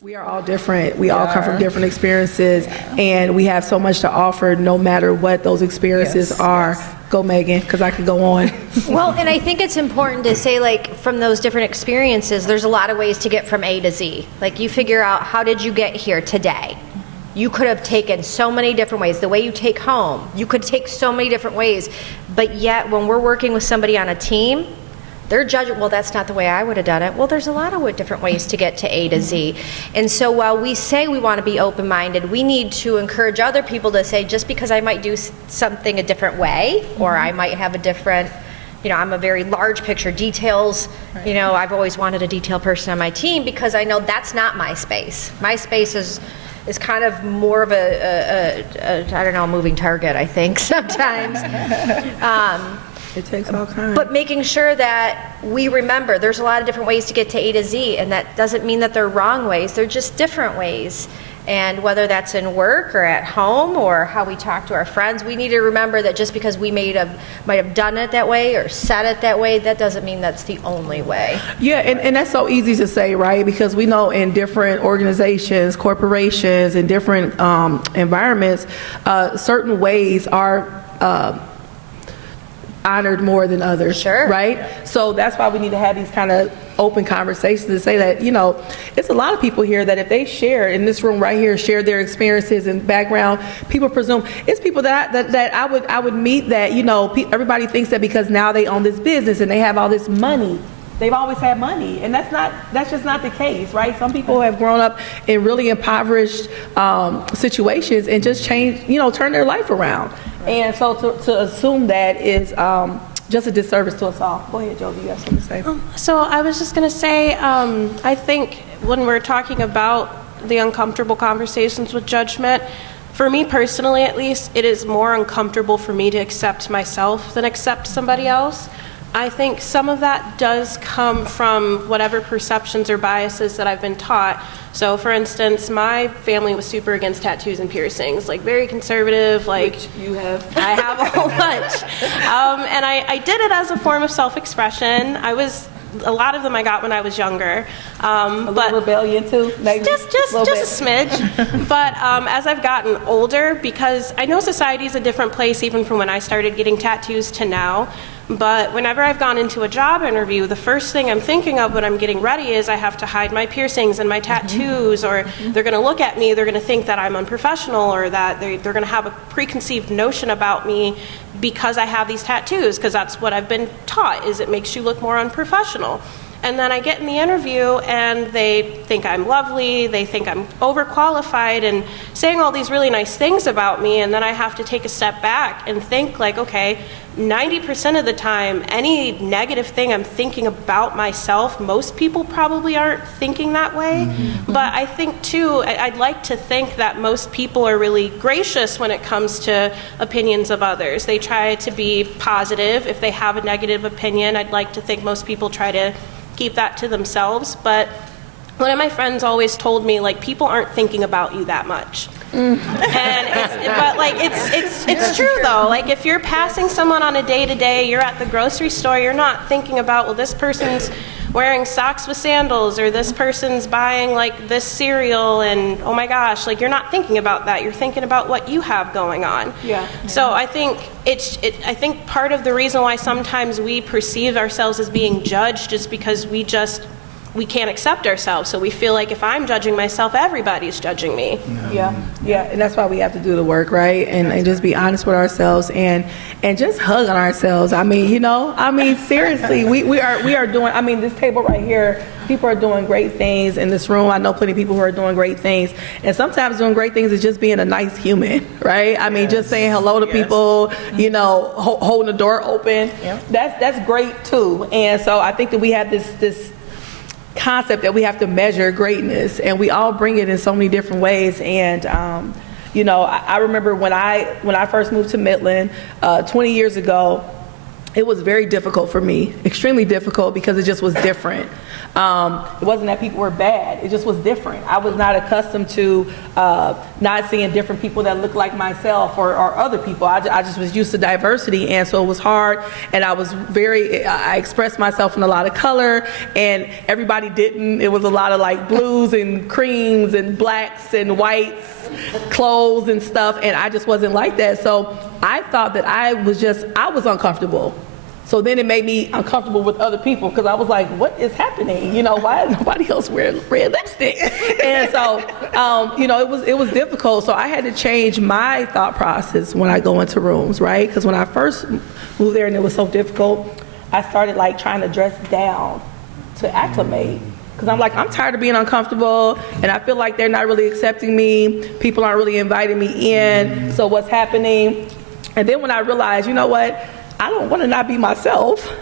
We are all different. We all come from different experiences, and we have so much to offer no matter what those experiences are. Yes. Go, Megan, because I could go on. Well, and I think it's important to say, like, from those different experiences, there's a lot of ways to get from A to Z. Like, you figure out, how did you get here today? You could have taken so many different ways. The way you take home, you could take so many different ways. But yet, when we're working with somebody on a team, they're judging, well, that's not the way I would have done it. Well, there's a lot of different ways to get to A to Z. And so while we say we want to be open-minded, we need to encourage other people to say, just because I might do something a different way, or I might have a different, I'm a very large picture details. Right. I've always wanted a detail person on my team because I know that's not my space. My space is kind of more of a moving target, I think, sometimes. It takes all kinds. But making sure that we remember there's a lot of different ways to get to A to Z, and that doesn't mean that they're wrong ways. They're just different ways. And whether that's in work or at home or how we talk to our friends, we need to remember that just because we might have done it that way or said it that way, that doesn't mean that's the only way. Yeah, and that's so easy to say, right? Because we know in different organizations, corporations, and different environments, certain ways are honored more than others, sure, right? So that's why we need to have these kind of open conversations to say that, it's a lot of people here that if they share in this room right here, share their experiences and background, people presume it's people that I would meet that, everybody thinks that because now they own this business and they have all this money. They've always had money, and that's just not the case, right? Some people have grown up in really impoverished situations and just turn their life around. And so to assume that is just a disservice to us all. Go ahead, Joe, do you have something to say? So I was just going to say, I think when we're talking about the uncomfortable conversations with judgment, for me personally at least, it is more uncomfortable for me to accept myself than accept somebody else. I think some of that does come from whatever perceptions or biases that I've been taught. So for instance, my family was super against tattoos and piercings, like very conservative, like which you have. I have a whole bunch. And I did it as a form of self-expression. A lot of them I got when I was younger. A little rebellion too? Maybe? Just a smidge. But as I've gotten older, because I know society is a different place even from when I started getting tattoos to now, but whenever I've gone into a job interview, the first thing I'm thinking of when I'm getting ready is I have to hide my piercings and my tattoos, or they're going to look at me, they're going to think that I'm unprofessional, or that they're going to have a preconceived notion about me because I have these tattoos, because that's what I've been taught, is it makes you look more unprofessional. And then I get in the interview and they think I'm lovely, they think I'm overqualified and saying all these really nice things about me, and then I have to take a step back and think like, okay, 90% of the time, any negative thing I'm thinking about myself, most people probably aren't thinking that way. Mm-hmm. But I think too, I'd like to think that most people are really gracious when it comes to opinions of others. They try to be positive. If they have a negative opinion, I'd like to think most people try to keep that to themselves. But one of my friends always told me, like, people aren't thinking about you that much. And it's true though. Like, if you're passing someone on a day-to-day, you're at the grocery store, you're not thinking about, well, this person's wearing socks with sandals, or this person's buying like this cereal, and oh my gosh, like, you're not thinking about that. You're thinking about what you have going on. Yeah. So I think I think part of the reason why sometimes we perceive ourselves as being judged is because we can't accept ourselves. So we feel like if I'm judging myself, everybody's judging me. Yeah, and that's why we have to do the work, right? And just be honest with ourselves and just hug on ourselves. I mean, seriously, we are doing, this table right here, people are doing great things in this room. I know plenty of people who are doing great things. And sometimes doing great things is just being a nice human, right? I mean, just saying hello to people, holding the door open. Yep. That's great too. And so I think that we have this concept that we have to measure greatness, and we all bring it in so many different ways. And I remember when I first moved to Midland 20 years ago, it was very difficult for me, extremely difficult, because it just was different. It wasn't that people were bad, it just was different. I was not accustomed to not seeing different people that looked like myself or other people. I just was used to diversity, and so it was hard, and I expressed myself in a lot of color, and everybody didn't. It was a lot of like blues and creams and blacks and whites, clothes and stuff, and I just wasn't like that. So I thought that I was uncomfortable. So then it made me uncomfortable with other people, because I was like, what is happening? You know, why is nobody else wearing red lipstick? And so, it was difficult. So I had to change my thought process when I go into rooms, right? Because when I first moved there and it was so difficult, I started like trying to dress down to acclimate. Because I'm like, I'm tired of being uncomfortable, and I feel like they're not really accepting me. People aren't really inviting me in. So what's happening? And then when I realized, you know what? I don't want to not be myself.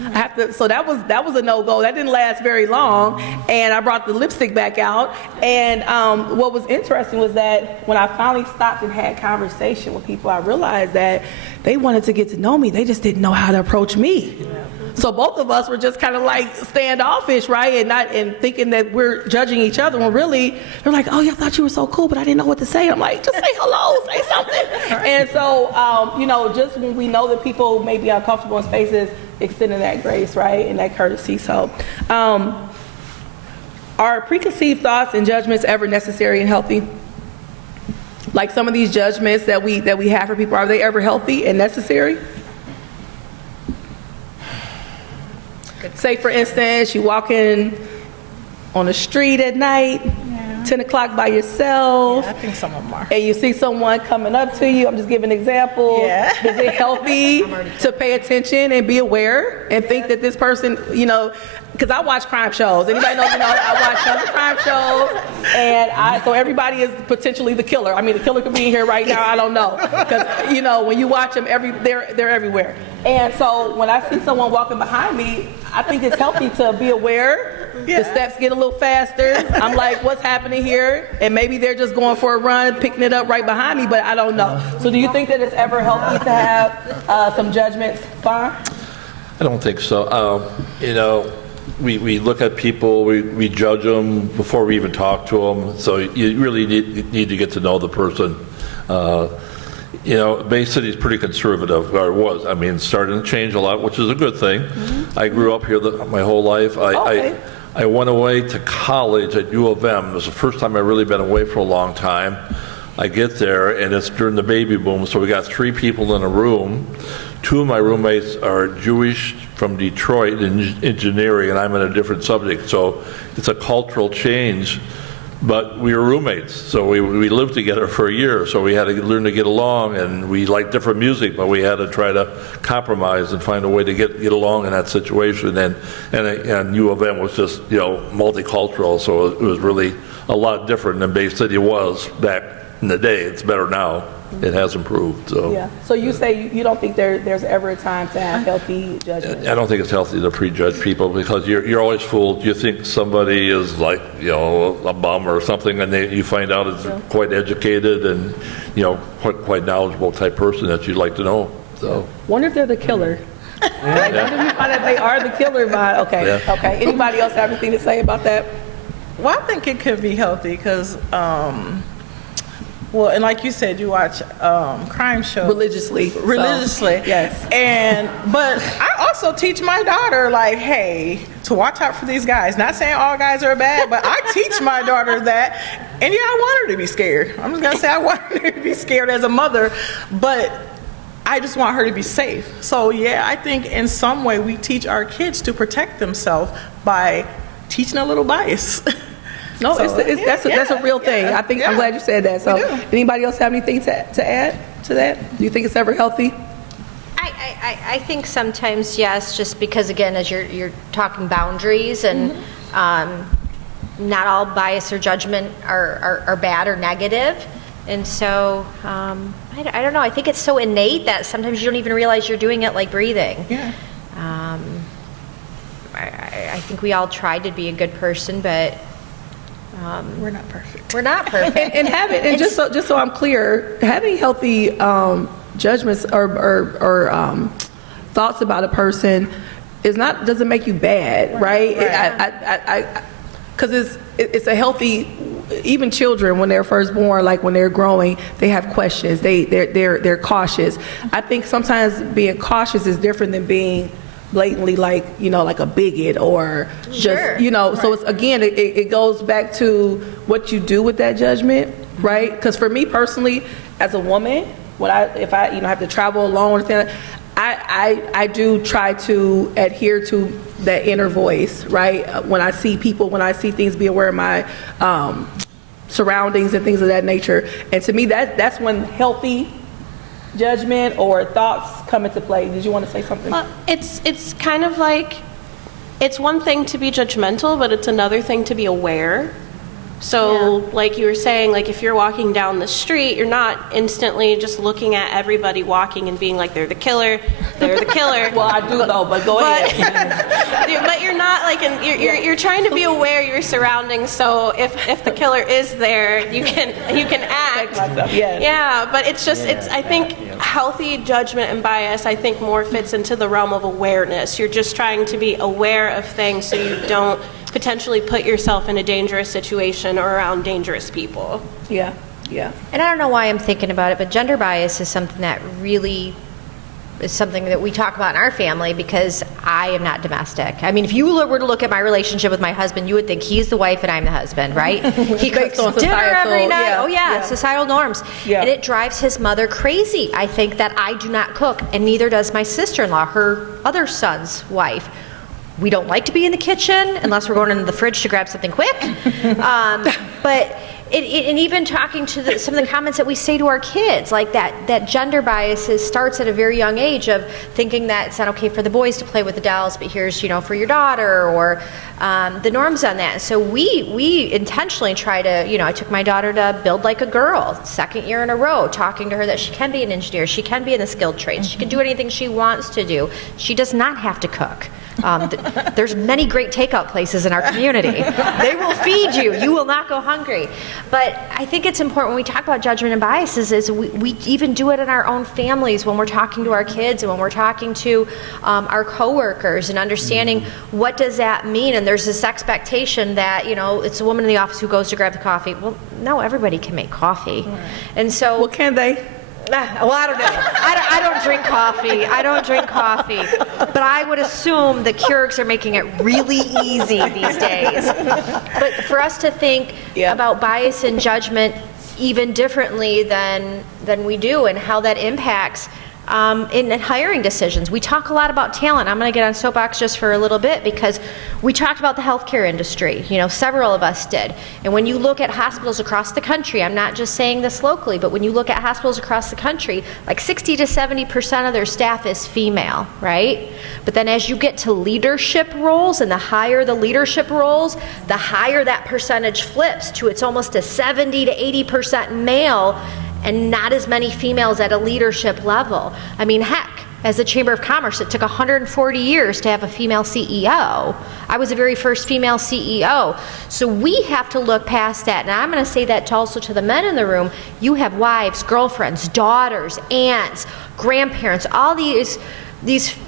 I have to. So that was a no-go. That didn't last very long, and I brought the lipstick back out. And what was interesting was that when I finally stopped and had conversation with people, I realized that they wanted to get to know me. They just didn't know how to approach me. So both of us were just kind of like standoffish, right? And thinking that we're judging each other, when really they're like, oh yeah, I thought you were so cool, but I didn't know what to say. I'm like, just say hello, say something. And so, just when we know that people may be uncomfortable in spaces, extending that grace, right, and that courtesy. So, are preconceived thoughts and judgments ever necessary and healthy? Like some of these judgments that we have for people, are they ever healthy and necessary? Say, for instance, you walk in on the street at night, 10 o'clock by yourself. Yeah, I think some of them are. And you see someone coming up to you. I'm just giving an example. Yeah. Is it healthy to pay attention and be aware and think that this person, because I watch crime shows. Anybody know, I watch tons of crime shows, and so everybody is potentially the killer. I mean, the killer could be in here right now. I don't know, because when you watch them, they're everywhere. And so when I see someone walking behind me, I think it's healthy to be aware. The steps get a little faster. I'm like, what's happening here? And maybe they're just going for a run, picking it up right behind me, but I don't know. So do you think that it's ever healthy to have some judgments, Fawn? I don't think so. We look at people, we judge them before we even talk to them. So you really need to get to know the person. Bay City is pretty conservative, or was. I mean, it's starting to change a lot, which is a good thing. Mm-hmm. I grew up here my whole life. I went away to college at U of M. It was the first time I'd really been away for a long time. I get there, and it's during the baby boom, so we got 3 people in a room. 2 of my roommates are Jewish from Detroit in engineering, and I'm in a different subject, so it's a cultural change. But we were roommates, so we lived together for a year, so we had to learn to get along, and we liked different music, but we had to try to compromise and find a way to get along in that situation. And U of M was just multicultural, so it was really a lot different than Bay City was back in the day. It's better now. It has improved. So yeah. So you say you don't think there's ever a time to have healthy judgment? I don't think it's healthy to prejudge people, because you're always fooled. You think somebody is like a bum or something, and you find out it's quite educated and quite knowledgeable type person that you'd like to know. So wonder if they're the killer. Like, wonder if you find out they are the killer by okay. Anybody else have anything to say about that? Well, I think it could be healthy because. Well, and like you said, you watch crime shows religiously. So, yes. But I also teach my daughter, like, hey, to watch out for these guys. Not saying all guys are bad, but I teach my daughter that. And yeah, I want her to be scared. I'm just gonna say I want her to be scared as a mother, but I just want her to be safe. So yeah, I think in some way we teach our kids to protect themselves by teaching a little bias. No, so, that's a real thing. I think I'm glad you said that. So, anybody else have anything to add to that? Do you think it's ever healthy? I think sometimes yes, just because again, as you're talking boundaries, and not all bias or judgment are bad or negative, and so I don't know. I think it's so innate that sometimes you don't even realize you're doing it, like breathing. Yeah. I think we all try to be a good person, but. We're not perfect. We're not perfect. and just so I'm clear, having healthy judgments or thoughts about a person doesn't make you bad, right? Because it's a healthy, even children when they're first born, like when they're growing, they have questions. They're cautious. I think sometimes being cautious is different than being blatantly like a bigot or just So it's again it goes back to what you do with that judgment, right? Because for me personally, as a woman, if I have to travel alone, I do try to adhere to that inner voice, right? When I see people, when I see things, be aware of my surroundings and things of that nature. And to me, that's when healthy judgment or thoughts come into play. Did you want to say something? Well, it's kind of like, it's one thing to be judgmental, but it's another thing to be aware. So like you were saying, like if you're walking down the street, you're not instantly just looking at everybody walking and being like, they're the killer. Well, I do though, but go ahead. But you're not like, you're trying to be aware of your surroundings. So if the killer is there, you can act. Yeah, but it's just, I think healthy judgment and bias, I think more fits into the realm of awareness. You're just trying to be aware of things so you don't potentially put yourself in a dangerous situation or around dangerous people. Yeah. And I don't know why I'm thinking about it, but gender bias is something that really is something that we talk about in our family because I am not domestic. I mean, if you were to look at my relationship with my husband, you would think he's the wife and I'm the husband, right? He cooks dinner every night. Societal norms. Yeah. And it drives his mother crazy. I think that I do not cook, and neither does my sister-in-law, her other son's wife. We don't like to be in the kitchen unless we're going into the fridge to grab something quick. But and even talking to some of the comments that we say to our kids, like that gender bias starts at a very young age of thinking that it's not okay for the boys to play with the dolls, but here's, for your daughter, or the norms on that. So we intentionally try to, I took my daughter to Build Like a Girl, second year in a row, talking to her that she can be an engineer, she can be in the skilled trades, she can do anything she wants to do. She does not have to cook. There's many great takeout places in our community. They will feed you. You will not go hungry. But I think it's important when we talk about judgment and biases is we even do it in our own families when we're talking to our kids and when we're talking to our coworkers and understanding what does that mean. And there's this expectation that, it's a woman in the office who goes to grab the coffee. Well, no, everybody can make coffee. And so... Well, can they? Well, I don't know. I don't drink coffee. But I would assume the Keurigs are making it really easy these days. But for us to think about bias and judgment even differently than we do and how that impacts in hiring decisions. We talk a lot about talent. I'm going to get on soapbox just for a little bit because we talked about the healthcare industry. Several of us did. And when you look at hospitals across the country, I'm not just saying this locally, but when you look at hospitals across the country, like 60 to 70% of their staff is female, right? But then as you get to leadership roles, and the higher the leadership roles, the higher that percentage flips to it's almost a 70 to 80% male and not as many females at a leadership level. I mean, heck, as a Chamber of Commerce, it took 140 years to have a female CEO. I was the very first female CEO. So we have to look past that. And I'm going to say that also to the men in the room. You have wives, girlfriends, daughters, aunts, grandparents, all these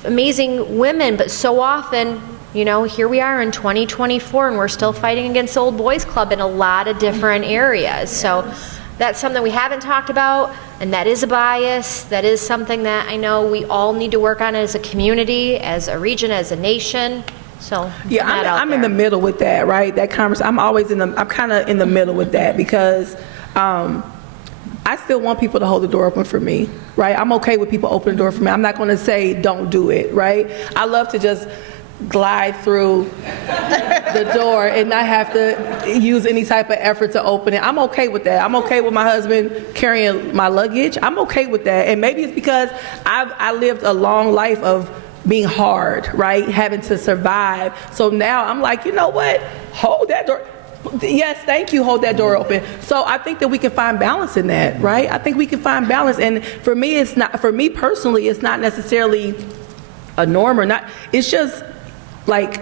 amazing women, but so often, here we are in 2024 and we're still fighting against the old boys club in a lot of different areas. So that's something we haven't talked about, and that is a bias. That is something that I know we all need to work on as a community, as a region, as a nation. So I'm in the middle with that, right? That conversation. I'm kind of in the middle with that because I still want people to hold the door open for me, right? I'm okay with people opening the door for me. I'm not going to say don't do it, right? I love to just glide through the door and not have to use any type of effort to open it. I'm okay with that. I'm okay with my husband carrying my luggage. I'm okay with that. And maybe it's because I lived a long life of being hard, right? Having to survive. So now I'm like, you know what? Hold that door. Yes, thank you. Hold that door open. So I think that we can find balance in that, right? I think we can find balance. And for me personally, it's not necessarily a norm or not. It's just like,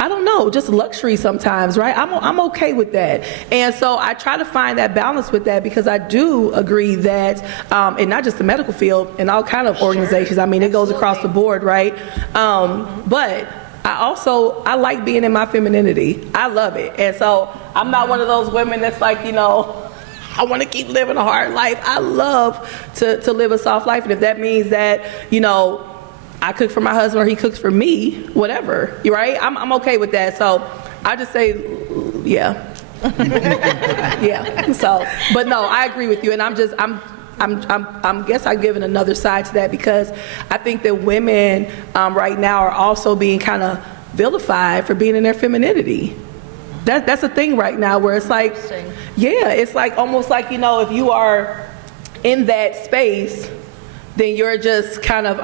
I don't know, just luxury sometimes, right? I'm okay with that. And so I try to find that balance with that, because I do agree that, and not just the medical field, in all kind of organizations, I mean, it goes across the board, right? But I like being in my femininity. I love it. And so I'm not one of those women that's like, I want to keep living a hard life. I love to live a soft life. And if that means that, I cook for my husband or he cooks for me, whatever, right? I'm okay with that. So I just say, yeah. Yeah. So, but no, I agree with you. And I'm guess I'm giving another side to that, because I think that women right now are also being kind of vilified for being in their femininity. That's a thing right now, where it's like, yeah, it's like almost like, if you are in that space, then you're just kind of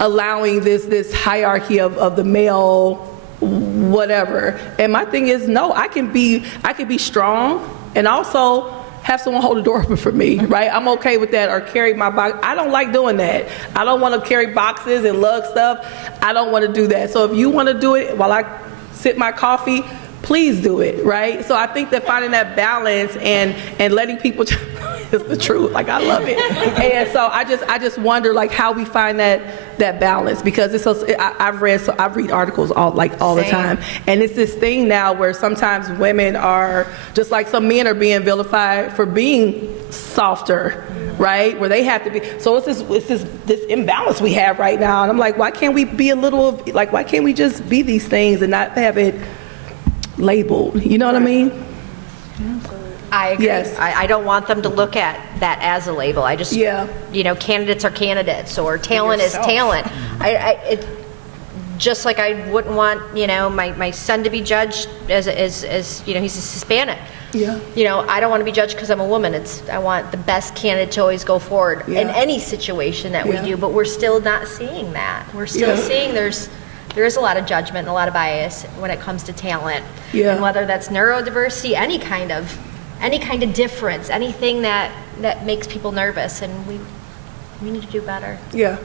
allowing this hierarchy of the male whatever. And my thing is, no, I can be strong and also have someone hold the door open for me, right? I'm okay with that. Or carry my box. I don't like doing that. I don't want to carry boxes and lug stuff. I don't want to do that. So if you want to do it while I sip my coffee, please do it, right? So I think that finding that balance and letting people is the truth. Like, I love it. And so I just wonder, like, how we find that balance, because it's so, I read articles all the time, and it's this thing now where sometimes women are just like some men are being vilified for being softer, right? Where they have to be. So it's this imbalance we have right now, and I'm like, why can't we be why can't we just be these things and not have it labeled? You know what I mean? I agree. Yes. I don't want them to look at that as a label. I just, candidates are candidates, or talent is talent. Just like I wouldn't want, my son to be judged as he's a Hispanic. Yeah. I don't want to be judged because I'm a woman. I want the best candidate to always go forward in any situation that we do, but we're still not seeing that. We're still seeing there is a lot of judgment and a lot of bias when it comes to talent. Yeah. And whether that's neurodiversity, any kind of difference, anything that makes people nervous, and we need to do better. Yeah,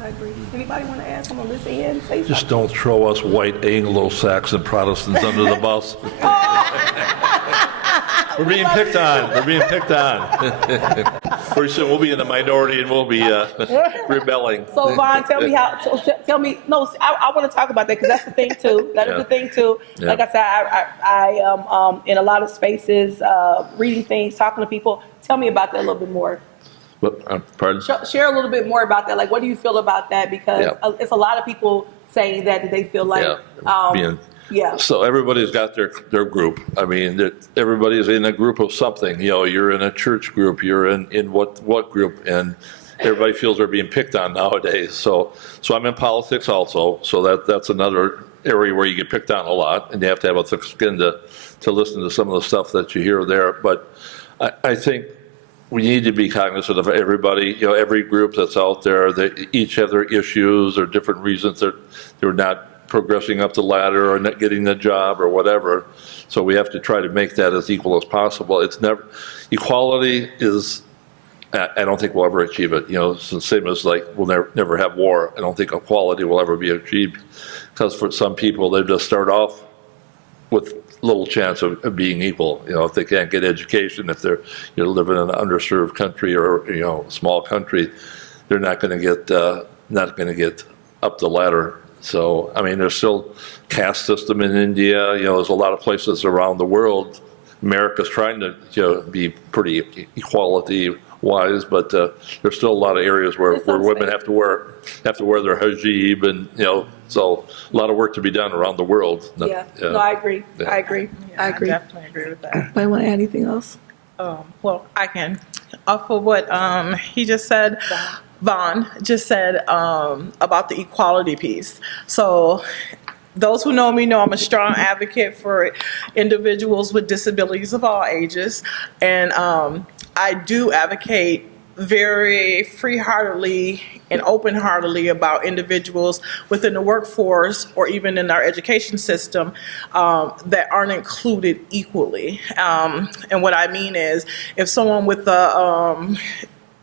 I agree. Anybody want to add something on this end? Say something. Just don't throw us white Anglo-Saxon Protestants under the bus. We're being picked on. Pretty soon we'll be in the minority and we'll be rebelling. So Vaughn, tell me. No, I want to talk about that, because that's the thing too. That is the thing too. Yeah. Like I said, I am in a lot of spaces, reading things, talking to people. Tell me about that a little bit more. Pardon? Share a little bit more about that. Like, what do you feel about that? Because it's a lot of people saying that they feel like, So everybody's got their group. I mean, everybody's in a group of something. You're in a church group. You're in what group? And everybody feels they're being picked on nowadays. So I'm in politics also. So that's another area where you get picked on a lot, and you have to have a thick skin to listen to some of the stuff that you hear there. But I think we need to be cognizant of everybody, every group that's out there. They each have their issues or different reasons they're not progressing up the ladder or not getting the job or whatever. So we have to try to make that as equal as possible. Equality is, I don't think we'll ever achieve it. It's the same as we'll never have war. I don't think equality will ever be achieved, because for some people, they just start off with little chance of being equal. If they can't get education, if they're living in an underserved country or small country, they're not going to get up the ladder. So I mean, there's still caste system in India. There's a lot of places around the world. America's trying to be pretty equality wise, but there's still a lot of areas where women have to wear their hijab, and so a lot of work to be done around the world. No, I agree. Yeah, I definitely agree with that. Anybody want to add anything else? Well, I can. Off of what he just said, Vaughn just said about the equality piece. So those who know me know I'm a strong advocate for individuals with disabilities of all ages, and I do advocate very free-heartedly and open-heartedly about individuals within the workforce or even in our education system that aren't included equally. And what I mean is, if someone with a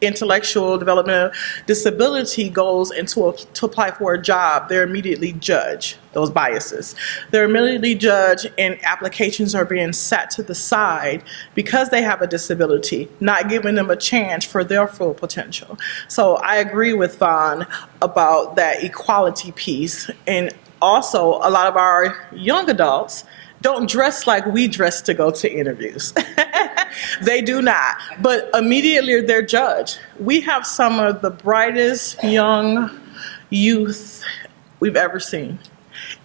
intellectual developmental disability goes to apply for a job, they're immediately judged, those biases. They're immediately judged and applications are being set to the side because they have a disability, not giving them a chance for their full potential. So I agree with Vaughn about that equality piece. And also, a lot of our young adults don't dress like we dress to go to interviews. They do not. But immediately they're judged. We have some of the brightest young youth we've ever seen.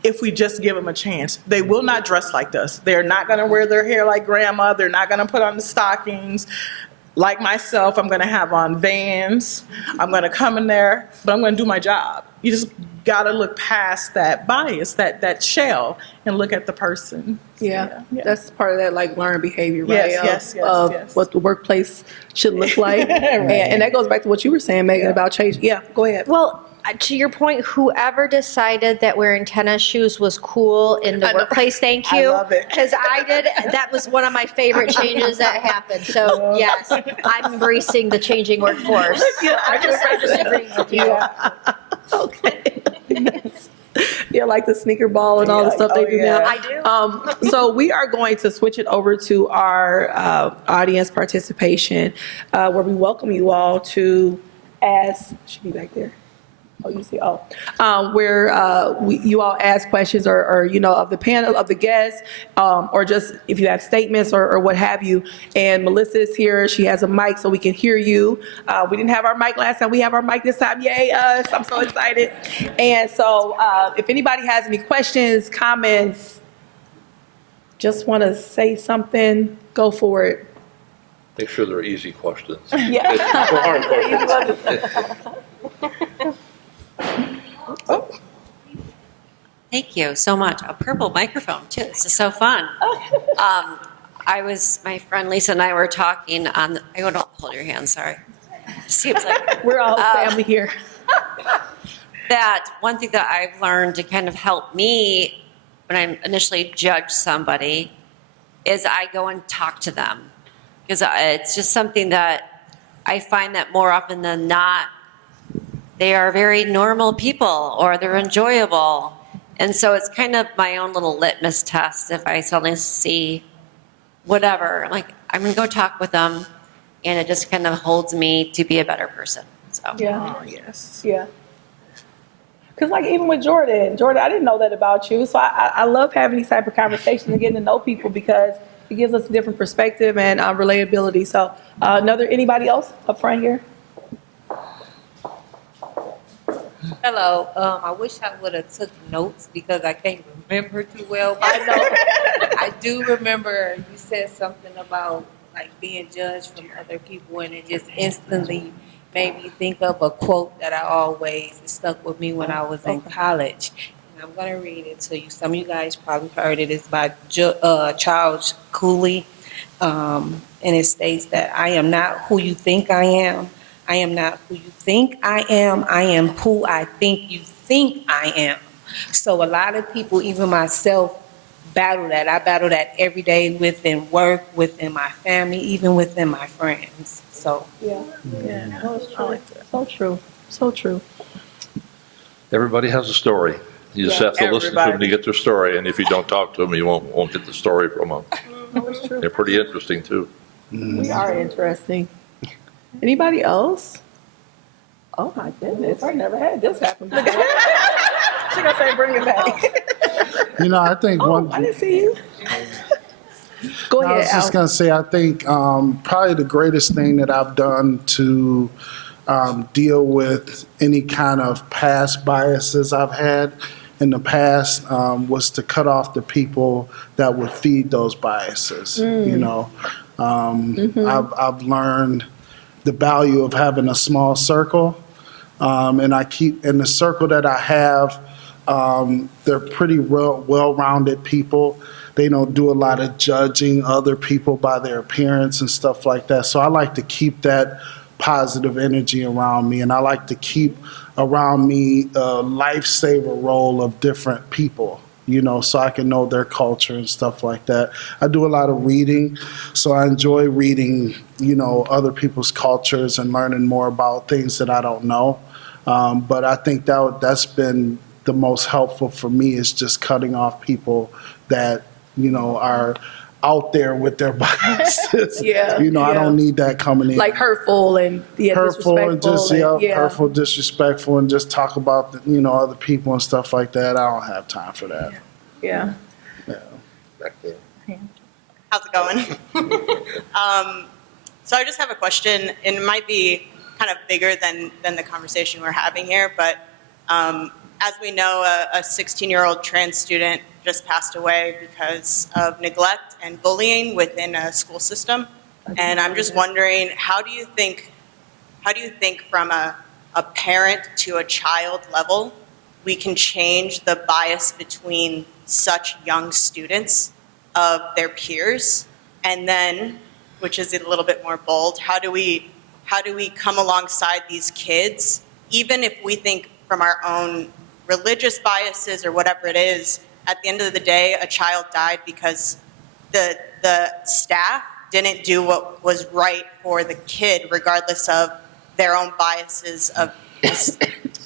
If we just give them a chance, they will not dress like us. They're not going to wear their hair like grandma. They're not going to put on the stockings. Like myself, I'm going to have on Vans. I'm going to come in there, but I'm going to do my job. You just got to look past that bias, that shell, and look at the person. Yeah, that's part of that like learned behavior, right? Yes, of yes. what the workplace should look like. And that goes back to what you were saying, Megan, about change. Yeah, go ahead. Well, to your point, whoever decided that wearing tennis shoes was cool in the workplace, thank you. I love it. Because I did. That was one of my favorite changes that happened. So, yes, I'm embracing the changing workforce. I'm just disagreeing with you. Okay. Yeah, like the sneaker ball and all the stuff they do now. I do. So we are going to switch it over to our audience participation, where we welcome you all to ask. Should be back there. Oh, you see. Where you all ask questions, or of the panel, of the guests, or just if you have statements or what have you. And Melissa is here; she has a mic, so we can hear you. We didn't have our mic last time; we have our mic this time. Yay us! I'm so excited. And so, if anybody has any questions, comments, just want to say something, go for it. Make sure they're easy questions. Yeah. Hard questions. Thank you so much. A purple microphone too. This is so fun. My friend Lisa and I were talking on. I don't hold your hand. Sorry. Seems like We're all family here. that. One thing that I've learned to kind of help me when I initially judge somebody is I go and talk to them, because it's just something that I find that more often than not, they are very normal people or they're enjoyable. And so it's kind of my own little litmus test. If I suddenly see whatever, like I'm going to go talk with them, and it just kind of holds me to be a better person. So Yeah. Oh, yes. Yeah. Because like even with Jordan, I didn't know that about you. So I love having these type of conversations and getting to know people, because it gives us a different perspective and relatability. So anybody else up front here? Hello. I wish I would have took notes because I can't remember too well. But I know I do remember you said something about like being judged from other people, and it just instantly made me think of a quote that I always stuck with me when I was in college. And I'm going to read it to you. Some of you guys probably heard it. It's by Charles Cooley, and it states that I am not who you think I am. I am not who you think I am. I am who I think you think I am. So a lot of people, even myself, battle that. I battle that every day within work, within my family, even within my friends. So Yeah. So true. So true. Everybody has a story. You just have to listen to them to get their story, and if you don't talk to them, you won't get the story from them. That's true. They're pretty interesting too. We are interesting. Anybody else? Oh my goodness, I never had this happen before. She gonna say, bring it back. I think I didn't see you. Go ahead, I was just Al. going to say, I think probably the greatest thing that I've done to deal with any kind of past biases I've had in the past was to cut off the people that would feed those biases. I've learned the value of having a small circle, and the circle that I have, they're pretty well-rounded people. They don't do a lot of judging other people by their appearance and stuff like that. So I like to keep that positive energy around me, and I like to keep around me a lifesaver role of different people. so I can know their culture and stuff like that. I do a lot of reading, so I enjoy reading, other people's cultures and learning more about things that I don't know. But I think that's been the most helpful for me, is just cutting off people that, are out there with their biases. Yeah, I don't need that coming in. Like hurtful and Hurtful and disrespectful. just, hurtful, disrespectful, and just talk about, other people and stuff like that. I don't have time for that. Yeah. How's it going? So I just have a question, and it might be kind of bigger than the conversation we're having here, but as we know, a 16-year-old trans student just passed away because of neglect and bullying within a school system. And I'm just wondering, how do you think from a parent to a child level, we can change the bias between such young students of their peers? And then, which is a little bit more bold, how do we come alongside these kids, even if we think from our own religious biases or whatever it is? At the end of the day, a child died because the staff didn't do what was right for the kid, regardless of their own biases of this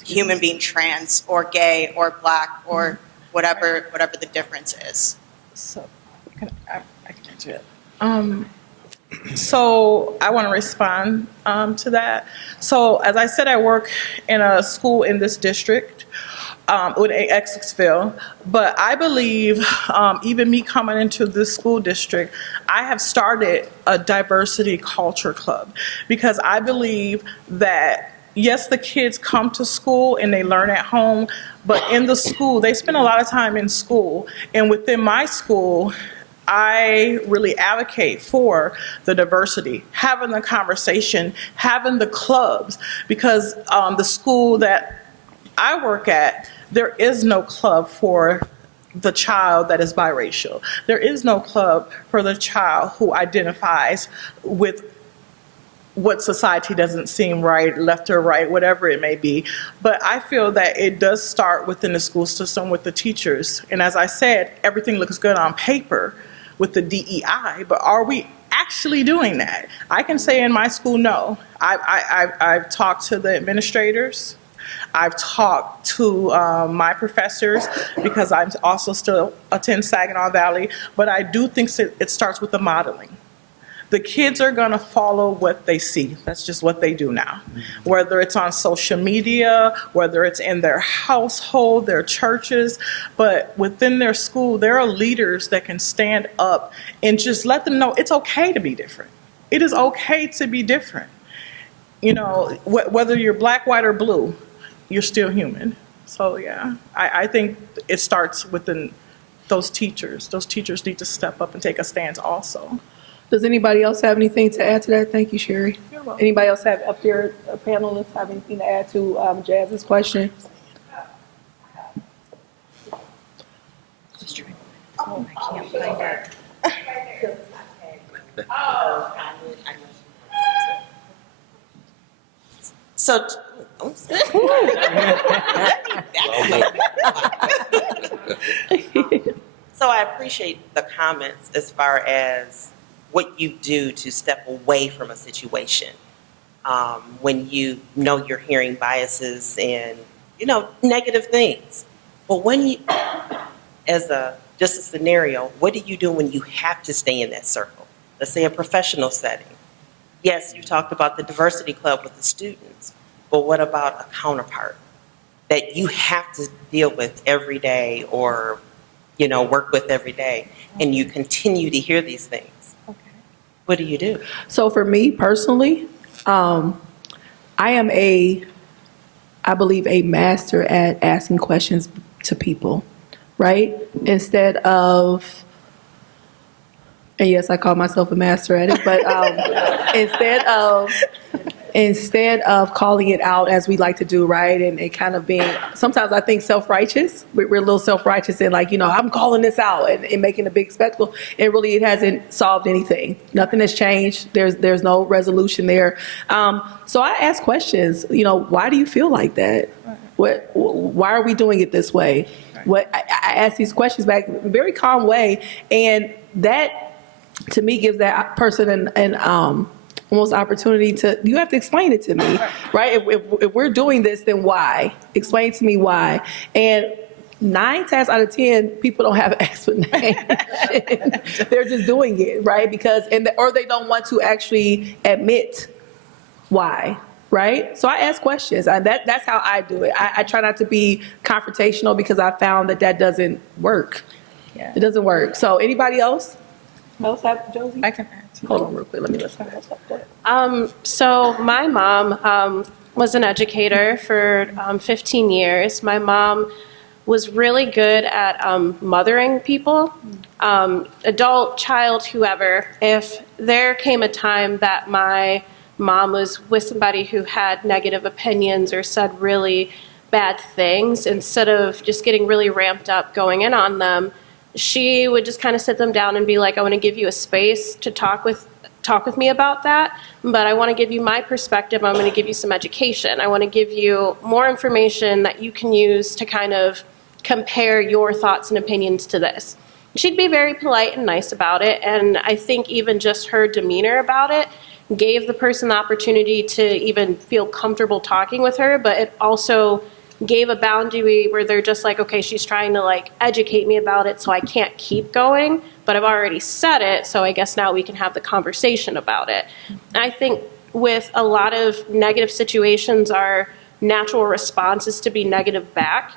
human being trans or gay or black or whatever the difference is. So, I can answer it. So I want to respond to that. So as I said, I work in a school in this district with Essexville, but I believe even me coming into this school district, I have started a diversity culture club, because I believe that yes, the kids come to school and they learn at home, but in the school, they spend a lot of time in school. And within my school, I really advocate for the diversity, having the conversation, having the clubs, because the school that I work at, there is no club for the child that is biracial. There is no club for the child who identifies with what society doesn't seem right, left or right, whatever it may be. But I feel that it does start within the school system with the teachers. And as I said, everything looks good on paper with the DEI, but are we actually doing that? I can say in my school, no. I've talked to the administrators. I've talked to my professors, because I also still attend Saginaw Valley, but I do think it starts with the modeling. The kids are going to follow what they see. That's just what they do now. Whether it's on social media, whether it's in their household, their churches, but within their school, there are leaders that can stand up and just let them know it's okay to be different. It is okay to be different. Whether you're black, white, or blue, you're still human. So yeah, I think it starts within those teachers. Those teachers need to step up and take a stance also. Does anybody else have anything to add to that? Thank you, Sherry. Anybody else have up there, panelists, have anything to add to Jazz's question? Oh, I can't find it. So, So I appreciate the comments as far as what you do to step away from a situation when you know you're hearing biases and negative things. But when you, just a scenario, what do you do when you have to stay in that circle? Let's say a professional setting. Yes, you talked about the diversity club with the students, but what about a counterpart that you have to deal with every day or work with every day, and you continue to hear these things? What do you do? So for me personally, I am I believe a master at asking questions to people, right? Instead of, and yes, I call myself a master at it, but instead of calling it out as we like to do, right? And it kind of being, sometimes I think self-righteous. We're a little self-righteous and I'm calling this out and making a big spectacle. And really it hasn't solved anything. Nothing has changed. There's no resolution there. So I ask questions, why do you feel like that? Why are we doing it this way? I ask these questions back in a very calm way, and that to me gives that person an almost opportunity to, you have to explain it to me, right? If we're doing this, then why? Explain to me why. And 9 times out of 10, people don't have an explanation. They're just doing it, right? Because, or they don't want to actually admit why, right? So I ask questions. That's how I do it. I try not to be confrontational because I found that doesn't work. Yeah. It doesn't work. So anybody else? Josie? I can answer. Hold on real quick. Let me listen. Go ahead. So my mom was an educator for 15 years. My mom was really good at mothering people, adult, child, whoever. If there came a time that my mom was with somebody who had negative opinions or said really bad things, instead of just getting really ramped up going in on them, she would just kind of sit them down and be like, I want to give you a space to talk with me about that, but I want to give you my perspective. I'm going to give you some education. I want to give you more information that you can use to kind of compare your thoughts and opinions to this. She'd be very polite and nice about it, and I think even just her demeanor about it gave the person the opportunity to even feel comfortable talking with her, but it also gave a boundary where they're just like, okay, she's trying to like educate me about it, so I can't keep going, but I've already said it, so I guess now we can have the conversation about it. And I think with a lot of negative situations, our natural response is to be negative back,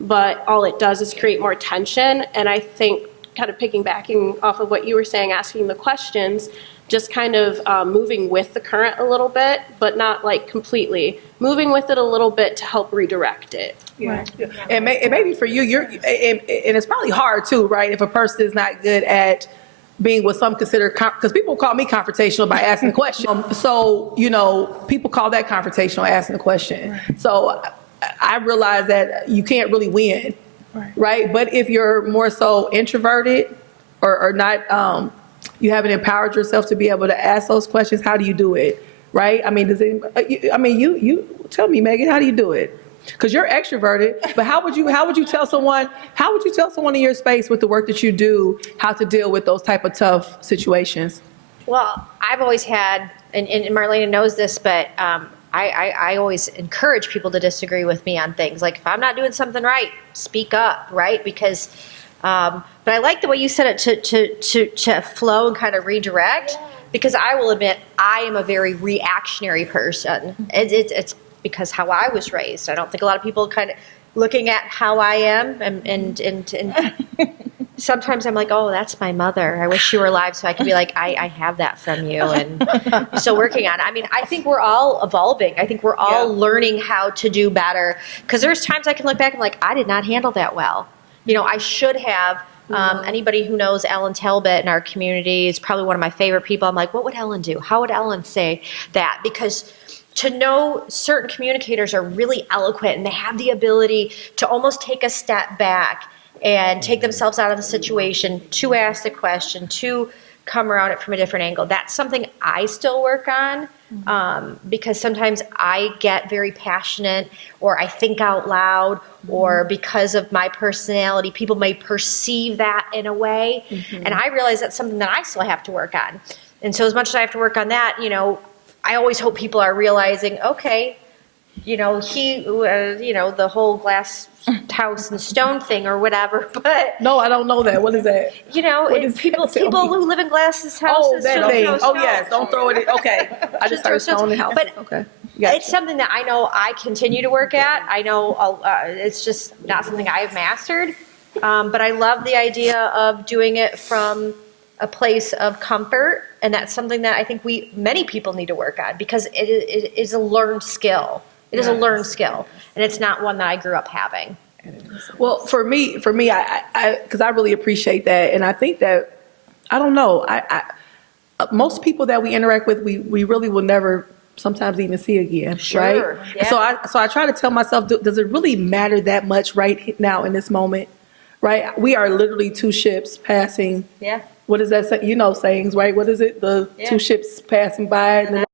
but all it does is create more tension. And I think kind of piggybacking off of what you were saying, asking the questions, just kind of moving with the current a little bit, but not like completely. Moving with it a little bit to help redirect it. Yeah. And maybe for you, and it's probably hard too, right? If a person is not good at being what some consider, because people call me confrontational by asking questions. So, people call that confrontational, asking the question. Right. So I realize that you can't really win, right? But if you're more so introverted or not, you haven't empowered yourself to be able to ask those questions, how do you do it, right? I mean, you tell me, Megan, how do you do it? Because you're extroverted, but how would you tell someone in your space with the work that you do how to deal with those type of tough situations? Well, I've always had, and Marlena knows this, but I always encourage people to disagree with me on things. Like if I'm not doing something right, speak up, right? Because, but I like the way you said it to flow and kind of redirect, because I will admit I am a very reactionary person. It's because how I was raised. I don't think a lot of people kind of looking at how I am, and sometimes I'm like, oh, that's my mother. I wish she were alive so I could be like, I have that from you, and still working on it. I mean, I think we're all evolving. I think we're all learning how to do better, because there's times I can look back and like, I did not handle that well. I should have. Anybody who knows Ellen Talbot in our community is probably one of my favorite people. I'm like, what would Ellen do? How would Ellen say that? Because to know certain communicators are really eloquent and they have the ability to almost take a step back and take themselves out of the situation to ask the question, to come around it from a different angle. That's something I still work on, because sometimes I get very passionate, or I think out loud, or because of my personality, people may perceive that in a way. And I realize that's something that I still have to work on. And so as much as I have to work on that, I always hope people are realizing, okay, the whole glass house and stone thing or whatever, but. No, I don't know that. What is that? People who live in glasses houses. Oh, that thing. Oh, yes. Don't throw it in. Okay. I just heard stone in houses. But okay. Gotcha. It's something that I know I continue to work at. I know it's just not something I have mastered. But I love the idea of doing it from a place of comfort. And that's something that I think many people need to work on, because it is a learned skill. It is a learned skill, and it's not one that I grew up having. Well, for me, because I really appreciate that, and I think that, I don't know, most people that we interact with, we really will never sometimes even see again, Sure. right? Yeah. So I try to tell myself, does it really matter that much right now in this moment, right? We are literally 2 ships passing. Yeah. What is that? Sayings, right? What is it? The 2 ships passing by. And